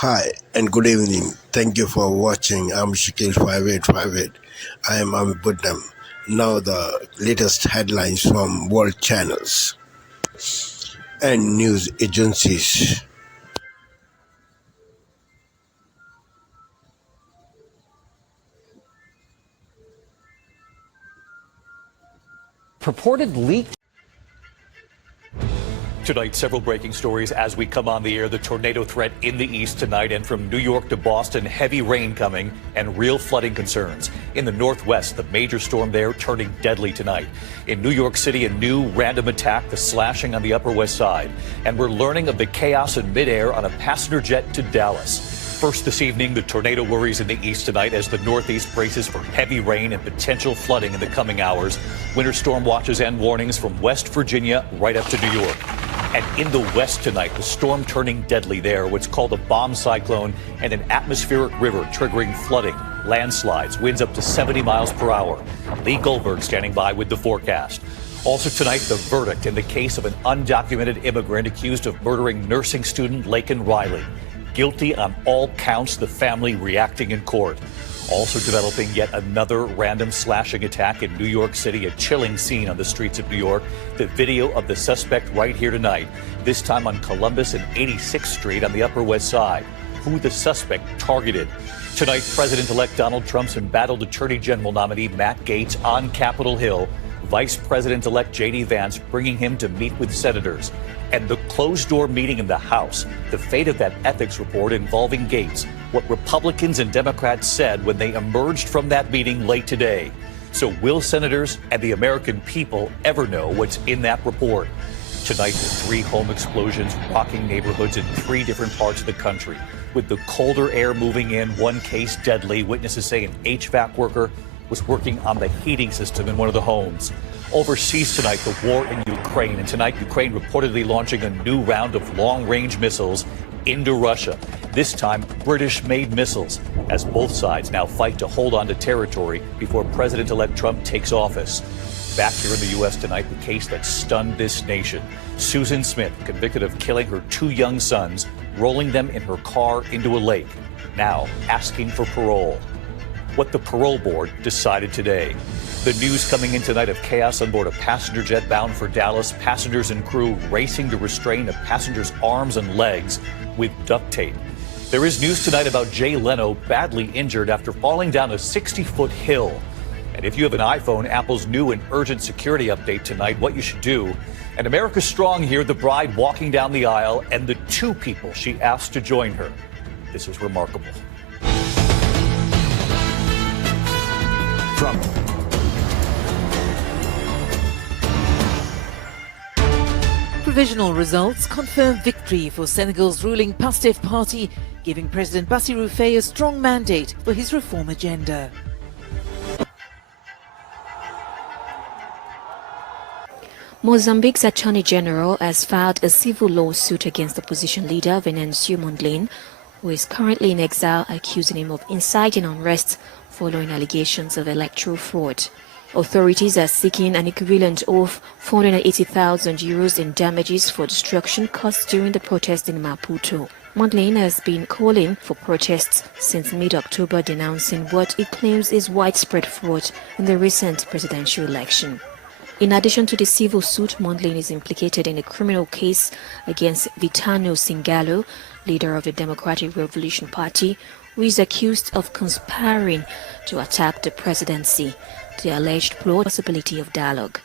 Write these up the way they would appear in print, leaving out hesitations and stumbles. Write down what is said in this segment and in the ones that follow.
Hi and good evening. Thank you for watching. I'm Shakil 5858. I am Buddham. Now the latest headlines from world channels and news agencies. Purported leak. Tonight, several breaking stories as we come on the air. The tornado threat in the east tonight, and from New York to Boston, heavy rain coming and real flooding concerns. In the northwest, the major storm there turning deadly tonight. In New York City, a new random attack, the slashing on the Upper West Side. And we're learning of the chaos in midair on a passenger jet to Dallas. First this evening, the tornado worries in the east tonight as the northeast braces for heavy rain and potential flooding in the coming hours. Winter storm watches and warnings from West Virginia right up to New York. And in the west tonight, the storm turning deadly there, what's called a bomb cyclone and an atmospheric river triggering flooding, landslides, winds up to 70 miles per hour. Lee Goldberg standing by with the forecast. Also tonight, the verdict in the case of an undocumented immigrant accused of murdering nursing student Laken Riley. Guilty on all counts, the family reacting in court. Also developing yet another random slashing attack in New York City, a chilling scene on the streets of New York. The video of the suspect right here tonight, this time on Columbus and 86th Street on the Upper West Side. Who the suspect targeted. Tonight, President-elect Donald Trump's embattled Attorney General nominee Matt Gaetz on Capitol Hill. Vice President-elect J.D. Vance bringing him to meet with senators. And the closed-door meeting in the House, the fate of that ethics report involving Gaetz, what Republicans and Democrats said when they emerged from that meeting late today. So will senators and the American people ever know what's in that report? Tonight, the 3 home explosions rocking neighborhoods in 3 different parts of the country. With the colder air moving in, one case deadly. Witnesses say an HVAC worker was working on the heating system in one of the homes. Overseas tonight, the war in Ukraine. And tonight, Ukraine reportedly launching a new round of long-range missiles into Russia. This time, British-made missiles, as both sides now fight to hold on to territory before President-elect Trump takes office. Back here in the U.S. tonight, the case that stunned this nation. Susan Smith, convicted of killing her 2 young sons, rolling them in her car into a lake. Now asking for parole. What the parole board decided today. The news coming in tonight of chaos on board a passenger jet bound for Dallas. Passengers and crew racing to restrain a passenger's arms and legs with duct tape. There is news tonight about Jay Leno badly injured after falling down a 60-foot hill. And if you have an iPhone, Apple's new and urgent security update tonight, what you should do. And America Strong here, the bride walking down the aisle and the 2 people she asked to join her. This is remarkable. From Provisional results confirm victory for Senegal's ruling Pastef party, giving President Bassirou Faye a strong mandate for his reform agenda. Mozambique's Attorney General has filed a civil lawsuit against opposition leader Venancio Mondlane, who is currently in exile, accusing him of inciting unrest following allegations of electoral fraud. Authorities are seeking an equivalent of 480,000 euros in damages for destruction caused during the protest in Maputo. Mondlane has been calling for protests since mid-October, denouncing what he claims is widespread fraud in the recent presidential election. In addition to the civil suit, Mondlane is implicated in a criminal case against Vitano Singalo, leader of the Democratic Revolution Party, who is accused of conspiring to attack the presidency. The alleged possibility of dialogue.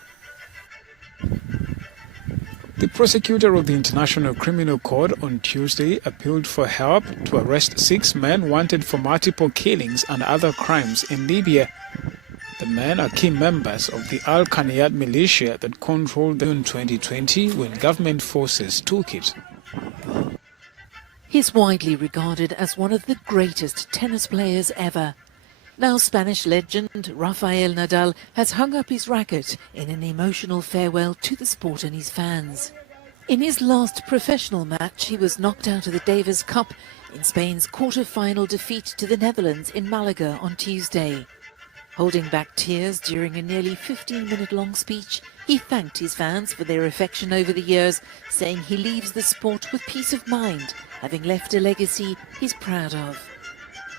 The prosecutor of the International Criminal Court on Tuesday appealed for help to arrest 6 men wanted for multiple killings and other crimes in Libya. The men are key members of the Al-Qaniyat militia that controlled them in 2020 when government forces took it. He's widely regarded as one of the greatest tennis players ever. Now Spanish legend Rafael Nadal has hung up his racket in an emotional farewell to the sport and his fans. In his last professional match, he was knocked out of the Davis Cup in Spain's quarter-final defeat to the Netherlands in Malaga on Tuesday. Holding back tears during a nearly 15-minute-long speech, he thanked his fans for their affection over the years, saying he leaves the sport with peace of mind, having left a legacy he's proud of.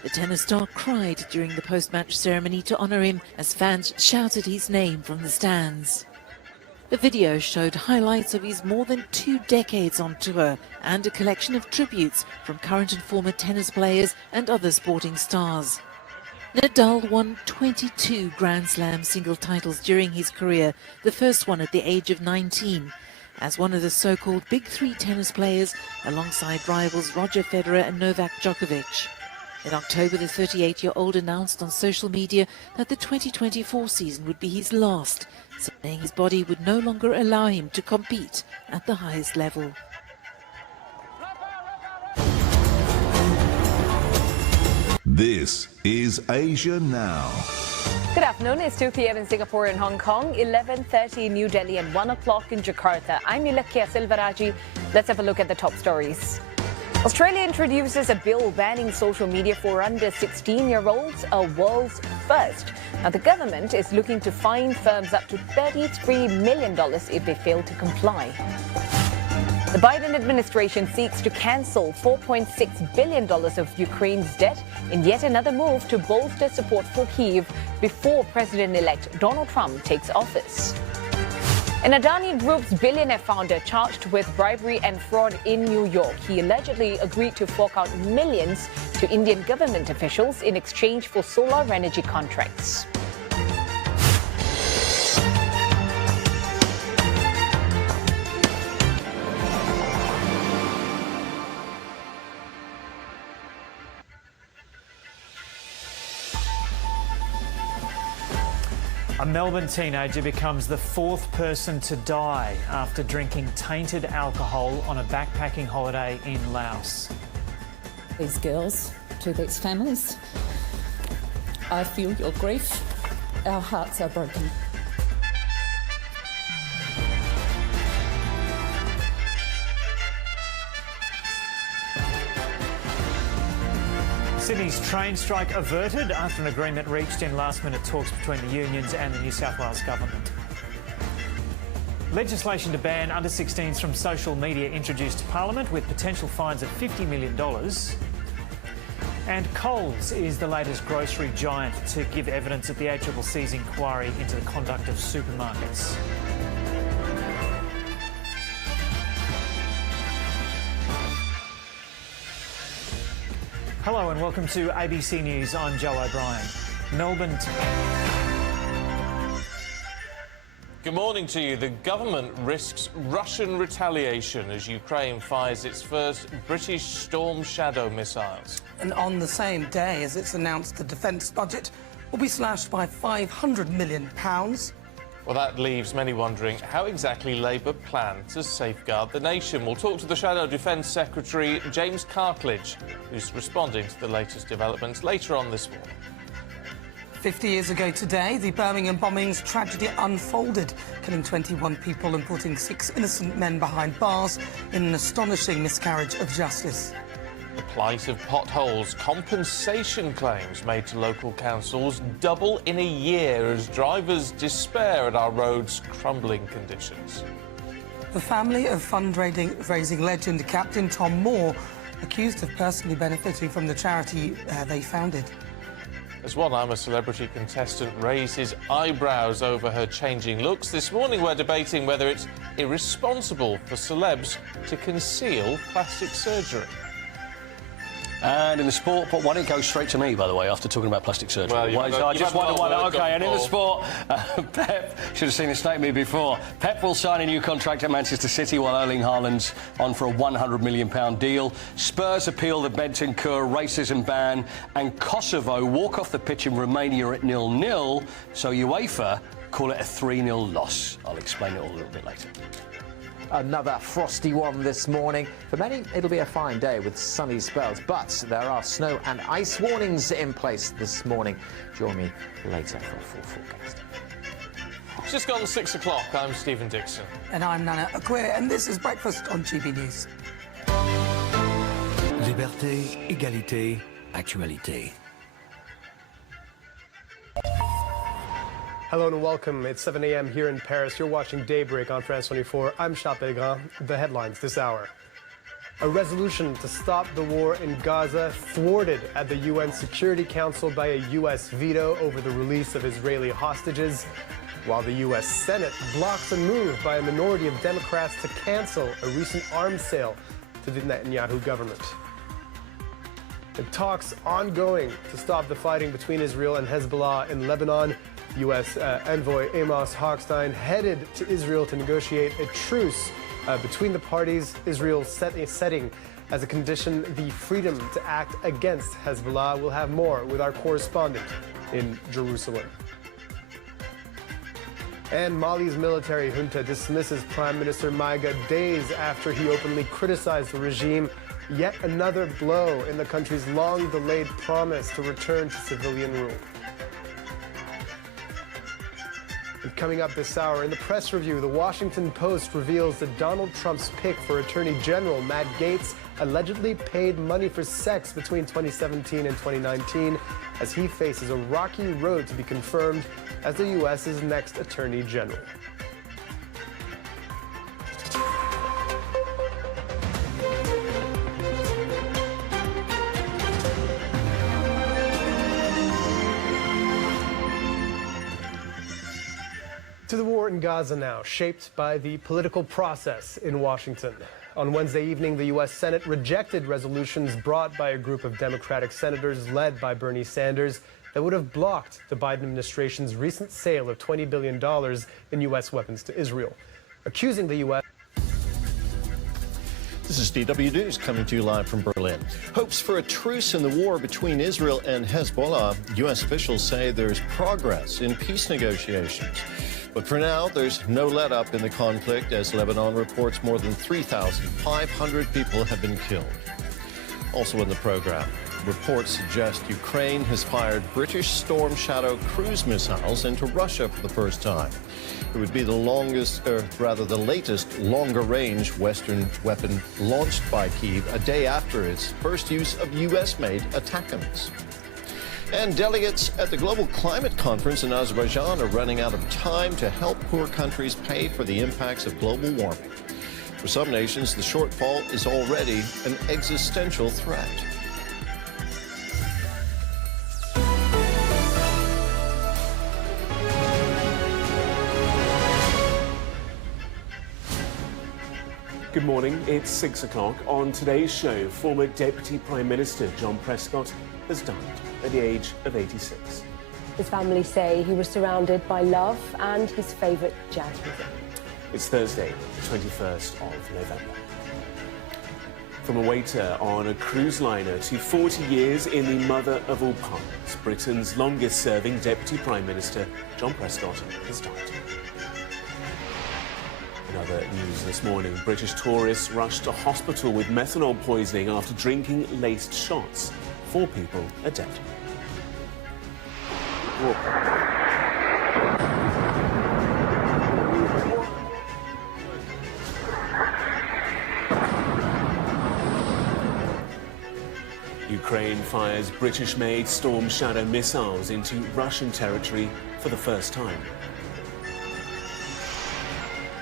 The tennis star cried during the post-match ceremony to honour him as fans shouted his name from the stands. The video showed highlights of his more than 2 decades on tour and a collection of tributes from current and former tennis players and other sporting stars. Nadal won 22 Grand Slam single titles during his career, the first one at the age of 19, as one of the so-called Big Three tennis players alongside rivals Roger Federer and Novak Djokovic. In October, the 38-year-old announced on social media that the 2024 season would be his last, saying his body would no longer allow him to compete at the highest level. This is Asia Now. Good afternoon. It's 2 p.m. in Singapore and Hong Kong, 11:30 in New Delhi and 1 o'clock in Jakarta. I'm Ilakia Silveraji. Let's have a look at the top stories. Australia introduces a bill banning social media for under 16-year-olds, a world's first. Now, the government is looking to fine firms up to $33 million if they fail to comply. The Biden administration seeks to cancel $4.6 billion of Ukraine's debt in yet another move to bolster support for Kyiv before President-elect Donald Trump takes office. An Adani Group's billionaire founder charged with bribery and fraud in New York. He allegedly agreed to fork out millions to Indian government officials in exchange for solar energy contracts. A Melbourne teenager becomes the 4th person to die after drinking tainted alcohol on a backpacking holiday in Laos. These girls, to these families, I feel your grief. Our hearts are broken. Sydney's train strike averted after an agreement reached in last-minute talks between the unions and the New South Wales government. Legislation to ban under-16s from social media introduced to Parliament with potential fines of $50 million. And Coles is the latest grocery giant to give evidence at the ACCC's inquiry into the conduct of supermarkets. Hello and welcome to ABC News. I'm Joe O'Brien. Melbourne. Good morning to you. The government risks Russian retaliation as Ukraine fires its first British Storm Shadow missiles. And on the same day as it's announced the defence budget will be slashed by £500 million. Well, that leaves many wondering how exactly Labour plan to safeguard the nation. We'll talk to the Shadow Defence Secretary, James Cartledge, who's responding to the latest developments later on this morning. 50 years ago today, the Birmingham bombings tragedy unfolded, killing 21 people and putting 6 innocent men behind bars in an astonishing miscarriage of justice. The plight of potholes, compensation claims made to local councils double in a year as drivers despair at our roads' crumbling conditions. The family of fundraising legend Captain Tom Moore, accused of personally benefiting from the charity they founded. As one I'm a Celebrity contestant raised his eyebrows over her changing looks, this morning we're debating whether it's irresponsible for celebs to conceal plastic surgery. And in the sport, but why didn't it go straight to me, by the way, after talking about plastic surgery? Well, I just wondered why. OK, and in the sport, Pep, should have seen this statement before. Pep will sign a new contract at Manchester City while Erling Haaland's on for a £100 million deal. Spurs appeal the Bentancur racism ban, and Kosovo walk off the pitch in Romania at 0-0, so UEFA call it a 3-0 loss. I'll explain it all a little bit later. Another frosty one this morning. For many, it'll be a fine day with sunny spells, but there are snow and ice warnings in place this morning. Join me later for a full forecast. It's just gone 6 o'clock. I'm Stephen Dixon. And I'm Nana Akwe, and this is Breakfast on GB News. Liberté, égalité, actualité. Hello and welcome. It's 7 a.m. here in Paris. You're watching Daybreak on France 24. I'm Charles Pellegrin. The headlines this hour. A resolution to stop the war in Gaza thwarted at the UN Security Council by a U.S. veto over the release of Israeli hostages, while the U.S. Senate blocks a move by a minority of Democrats to cancel a recent arms sale to the Netanyahu government. And talks ongoing to stop the fighting between Israel and Hezbollah in Lebanon. U.S. envoy Amos Hochstein headed to Israel to negotiate a truce between the parties. Israel setting as a condition the freedom to act against Hezbollah. We'll have more with our correspondent in Jerusalem. And Mali's military junta dismisses Prime Minister Maiga days after he openly criticized the regime. Yet another blow in the country's long-delayed promise to return to civilian rule. And coming up this hour, in the press review, the Washington Post reveals that Donald Trump's pick for Attorney General Matt Gaetz allegedly paid money for sex between 2017 and 2019 as he faces a rocky road to be confirmed as the U.S.'s next Attorney General. To the war in Gaza now, shaped by the political process in Washington. On Wednesday evening, the U.S. Senate rejected resolutions brought by a group of Democratic senators led by Bernie Sanders that would have blocked the Biden administration's recent sale of $20 billion in U.S. weapons to Israel, accusing the U.S. This is DW News coming to you live from Berlin. Hopes for a truce in the war between Israel and Hezbollah. U.S. officials say there's progress in peace negotiations. But for now, there's no let-up in the conflict as Lebanon reports more than 3,500 people have been killed. Also in the program, reports suggest Ukraine has fired British Storm Shadow cruise missiles into Russia for the first time. It would be the latest longer-range Western weapon launched by Kyiv a day after its first use of U.S.-made ATACMS. And delegates at the Global Climate Conference in Azerbaijan are running out of time to help poor countries pay for the impacts of global warming. For some nations, the shortfall is already an existential threat. Good morning, it's 6 o'clock. On today's show, former Deputy Prime Minister John Prescott has died at the age of 86. His family say he was surrounded by love and his favourite jazz music. It's Thursday, the 21st of November. From a waiter on a cruise liner to 40 years in the mother of all pilots, Britain's longest-serving Deputy Prime Minister John Prescott has died. In other news this morning, British tourists rushed to hospital with methanol poisoning after drinking laced shots. 4 people are dead. Ukraine fires British-made Storm Shadow missiles into Russian territory for the first time.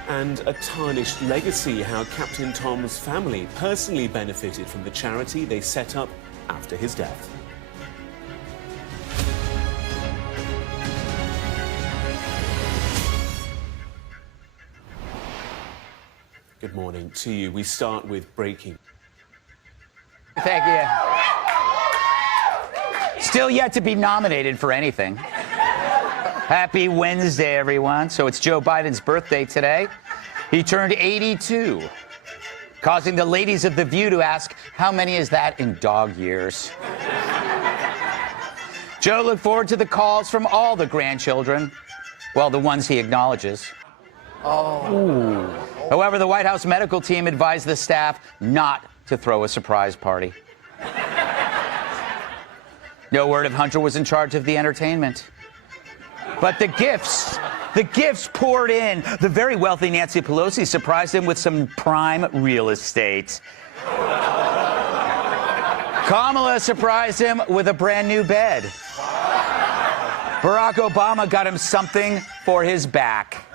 And a tarnished legacy, how Captain Tom's family personally benefited from the charity they set up after his death. Good morning to you. We start with breaking. Thank you. Still yet to be nominated for anything. Happy Wednesday, everyone. So it's Joe Biden's birthday today. He turned 82, causing the ladies of The View to ask, how many is that in dog years? Joe looked forward to the calls from all the grandchildren. Well, the ones he acknowledges. Ooh. However, the White House medical team advised the staff not to throw a surprise party. No word if Hunter was in charge of the entertainment. But the gifts poured in. The very wealthy Nancy Pelosi surprised him with some prime real estate. Kamala surprised him with a brand new bed. Barack Obama got him something for his back.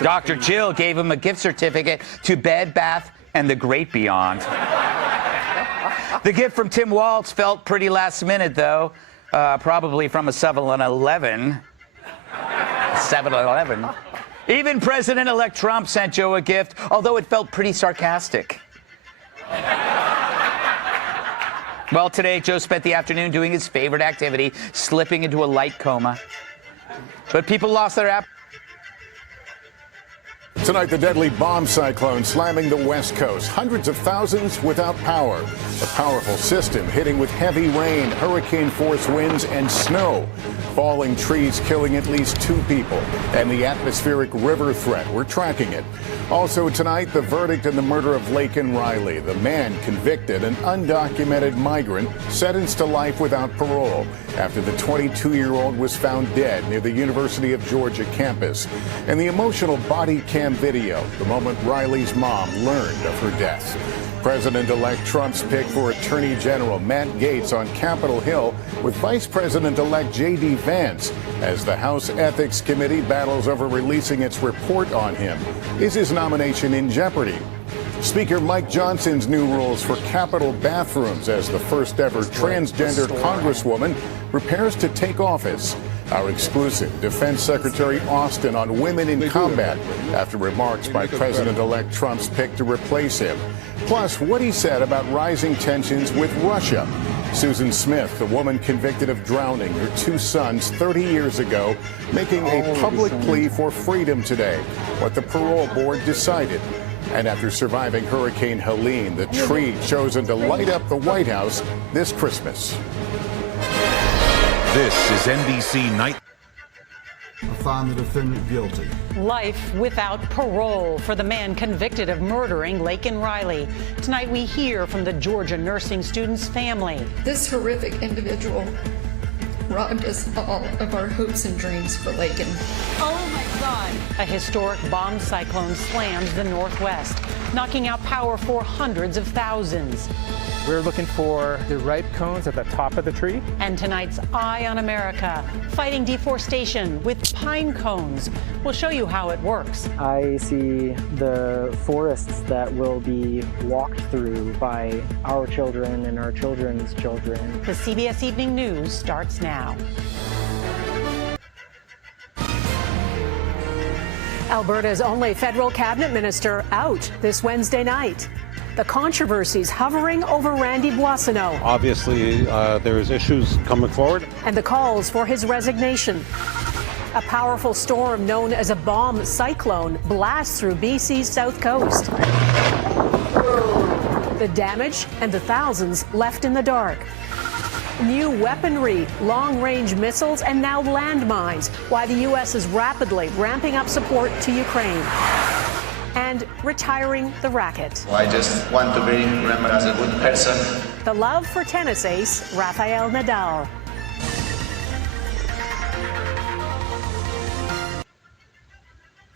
Dr. Jill gave him a gift certificate to Bed Bath and the Great Beyond. The gift from Tim Waltz felt pretty last minute, though. Probably from a 7-Eleven. 7-Eleven. Even President-elect Trump sent Joe a gift, although it felt pretty sarcastic. Well, today, Joe spent the afternoon doing his favorite activity, slipping into a light coma. But people lost their appetite. Tonight, the deadly bomb cyclone slamming the West Coast. Hundreds of thousands without power. A powerful system hitting with heavy rain, hurricane-force winds, and snow. Falling trees killing at least 2 people. And the atmospheric river threat. We're tracking it. Also tonight, the verdict in the murder of Laken Riley. The man convicted, an undocumented migrant, sentenced to life without parole after the 22-year-old was found dead near the University of Georgia campus. And the emotional body cam video, the moment Riley's mom learned of her death. President-elect Trump's pick for Attorney General Matt Gaetz on Capitol Hill with Vice President-elect J.D. Vance as the House Ethics Committee battles over releasing its report on him. Is his nomination in jeopardy? Speaker Mike Johnson's new rules for Capitol bathrooms as the first ever transgender congresswoman prepares to take office. Our exclusive Defense Secretary Austin on women in combat after remarks by President-elect Trump's pick to replace him. Plus, what he said about rising tensions with Russia. Susan Smith, the woman convicted of drowning her 2 sons 30 years ago, making a public plea for freedom today. What the parole board decided. And after surviving Hurricane Helene, the tree chosen to light up the White House this Christmas. This is NBC Night. Find the defendant guilty. Life without parole for the man convicted of murdering Laken Riley. Tonight we hear from the Georgia nursing student's family. This horrific individual robbed us all of our hopes and dreams for Laken. Oh my God! A historic bomb cyclone slams the Northwest, knocking out power for hundreds of thousands. We're looking for the ripe cones at the top of the tree. And tonight's Eye on America, fighting deforestation with pine cones. We'll show you how it works. I see the forests that will be walked through by our children and our children's children. The CBS Evening News starts now. Alberta's only federal cabinet minister out this Wednesday night. The controversies hovering over Randy Boissonnault. Obviously, there's issues coming forward. And the calls for his resignation. A powerful storm known as a bomb cyclone blasts through BC's south coast. The damage and the thousands left in the dark. New weaponry, long-range missiles, and now landmines. Why the U.S. is rapidly ramping up support to Ukraine. And retiring the racket. I just want to be remembered as a good person. The love for tennis ace Rafael Nadal.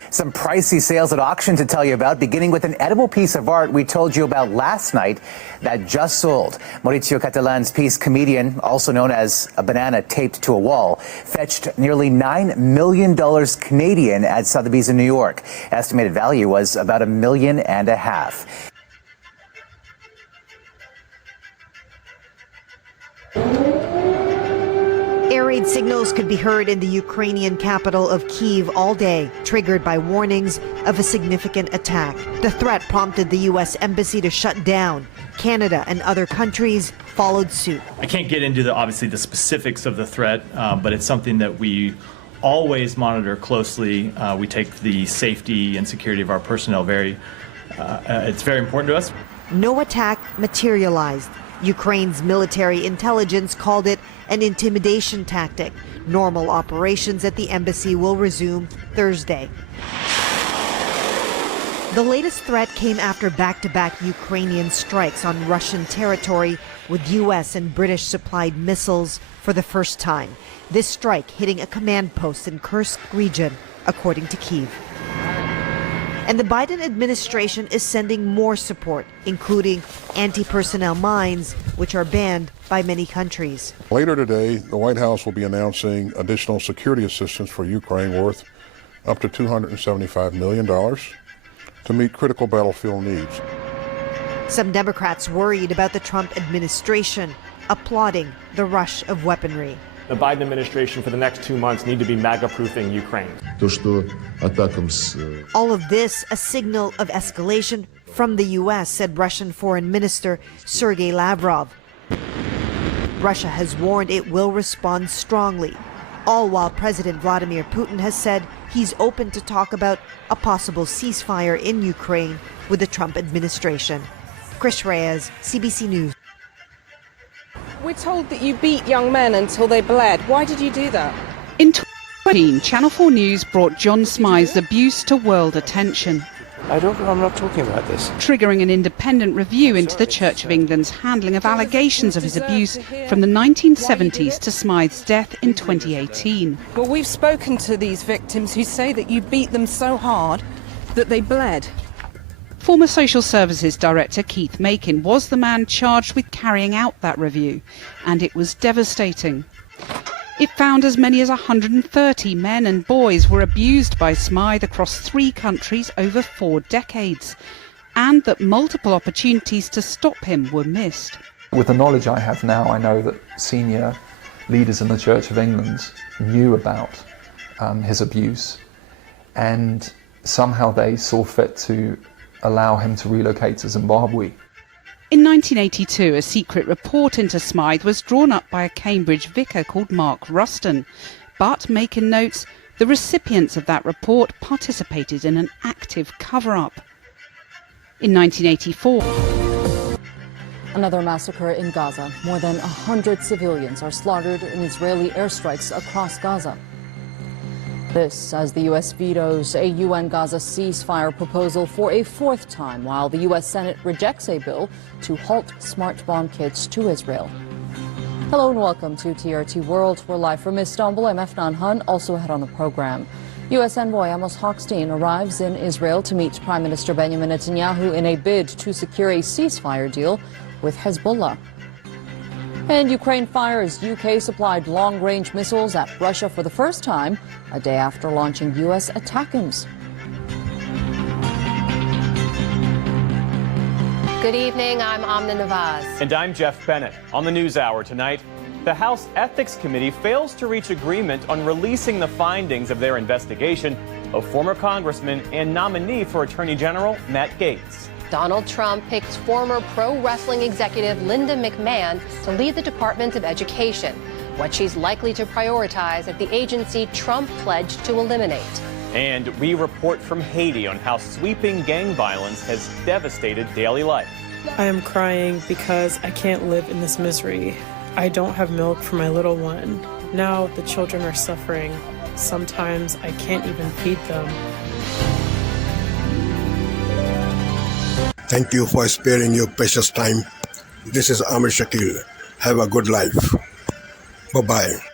Some pricey sales at auction to tell you about, beginning with an edible piece of art we told you about last night that just sold. Maurizio Catalan's piece, Comedian, also known as a banana taped to a wall, fetched nearly $9 million Canadian at Sotheby's in New York. Estimated value was about $1.5 million. Air raid signals could be heard in the Ukrainian capital of Kyiv all day, triggered by warnings of a significant attack. The threat prompted the U.S. Embassy to shut down. Canada and other countries followed suit. I can't get into obviously the specifics of the threat, but it's something that we always monitor closely. We take the safety and security of our personnel it's very important to us. No attack materialized. Ukraine's military intelligence called it an intimidation tactic. Normal operations at the embassy will resume Thursday. The latest threat came after back-to-back Ukrainian strikes on Russian territory with U.S. and British-supplied missiles for the first time. This strike hitting a command post in Kursk region, according to Kyiv. And the Biden administration is sending more support, including anti-personnel mines, which are banned by many countries. Later today, the White House will be announcing additional security assistance for Ukraine worth up to $275 million to meet critical battlefield needs. Some Democrats worried about the Trump administration, applauding the rush of weaponry. The Biden administration for the next 2 months need to be MAGA-proofing Ukraine. All of this a signal of escalation from the U.S., said Russian Foreign Minister Sergei Lavrov. Russia has warned it will respond strongly, all while President Vladimir Putin has said he's open to talk about a possible ceasefire in Ukraine with the Trump administration. Chris Reyes, CBC News. We're told that you beat young men until they bled. Why did you do that? In 2018, Channel 4 News brought John Smythe's abuse to world attention. I'm not talking about this. Triggering an independent review into the Church of England's handling of allegations of his abuse from the 1970s to Smythe's death in 2018. Well, we've spoken to these victims who say that you beat them so hard that they bled. Former Social Services Director Keith Makin was the man charged with carrying out that review, and it was devastating. It found as many as 130 men and boys were abused by Smythe across 3 countries over 4 decades, and that multiple opportunities to stop him were missed. With the knowledge I have now, I know that senior leaders in the Church of England knew about his abuse, and somehow they saw fit to allow him to relocate to Zimbabwe. In 1982, a secret report into Smythe was drawn up by a Cambridge vicar called Mark Ruston. But Makin notes the recipients of that report participated in an active cover-up. In 1984... Another massacre in Gaza. More than 100 civilians are slaughtered in Israeli airstrikes across Gaza. This as the U.S. vetoes a UN Gaza ceasefire proposal for a 4th time, while the U.S. Senate rejects a bill to halt smart bomb kits to Israel. Hello and welcome to TRT World. We're live from Istanbul. I'm Efnan Han, also ahead on the program. U.S. envoy Amos Hochstein arrives in Israel to meet Prime Minister Benjamin Netanyahu in a bid to secure a ceasefire deal with Hezbollah. And Ukraine fires UK-supplied long-range missiles at Russia for the first time, a day after launching U.S. ATACMS. Good evening, I'm Amna Nawaz. And I'm Jeff Bennett. On the NewsHour tonight, the House Ethics Committee fails to reach agreement on releasing the findings of their investigation of former Congressman and nominee for Attorney General Matt Gaetz. Donald Trump picked former pro-wrestling executive Linda McMahon to lead the Department of Education, what she's likely to prioritize at the agency Trump pledged to eliminate. And we report from Haiti on how sweeping gang violence has devastated daily life. I am crying because I can't live in this misery. I don't have milk for my little one. Now the children are suffering. Sometimes I can't even feed them. Thank you for sparing your precious time. This is Amir Shakil. Have a good life. Bye-bye.